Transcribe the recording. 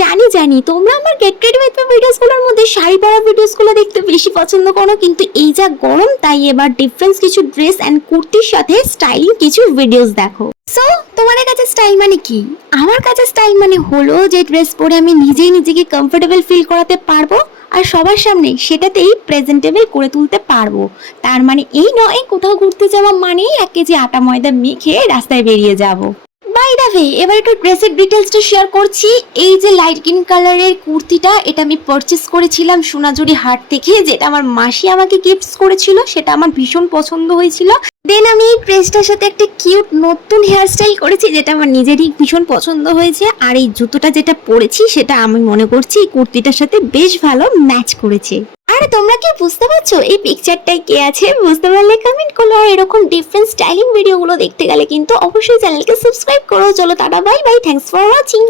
জানি জানি তোমরা আমার গেট রেডি উইথ মি ভিডিওসগুলোর মধ্যে শাড়ি পরা ভিডিওসগুলো দেখতে বেশি পছন্দ করো, কিন্তু এই যা গরম তাই এবার ডিফারেন্স কিছু ড্রেস অ্যান্ড কুর্তির সাথে স্টাইলিং কিছু ভিডিওস দেখো। সো তোমাদের কাছে স্টাইল মানে কি? আমার কাছে স্টাইল মানে হলো যে ড্রেস পরে আমি নিজেই নিজেকে কমফোর্টেবল ফিল করাতে পারবো আর সবার সামনে সেটাতেই প্রেজেন্টেবল করে তুলতে পারবো। তার মানে এই নয় কোথাও ঘুরতে যাওয়া মানেই 1 কেজি আটা ময়দা মেখে রাস্তায় বেরিয়ে যাবো। বাই দ্য ওয়ে, এবার একটু ড্রেসের ডিটেলসটা শেয়ার করছি। এই যে লাইট গ্রিন কালারের কুর্তিটা, এটা আমি পারচেস করেছিলাম সোনাঝুরি হাট থেকে, যেটা আমার মাসি আমাকে গিফটস করেছিল, সেটা আমার ভীষণ পছন্দ হয়েছিল। দেন আমি এই ড্রেসটার সাথে একটা কিউট নতুন হেয়ারস্টাইল করেছি, যেটা আমার নিজেরই ভীষণ পছন্দ হয়েছে। আর এই জুতোটা যেটা পরেছি সেটা আমি মনে করছি এই কুর্তিটার সাথে বেশ ভালো ম্যাচ করেছে। আর তোমরা কি বুঝতে পারছো এই পিকচারটাই কে আছে? বুঝতে পারলে কমেন্ট করো। আর এরকম ডিফারেন্ট স্টাইলিং ভিডিওগুলো দেখতে গেলে কিন্তু অবশ্যই চ্যানেলকে সাবস্ক্রাইব করো। চলো tata, bye bye, thanks for watching.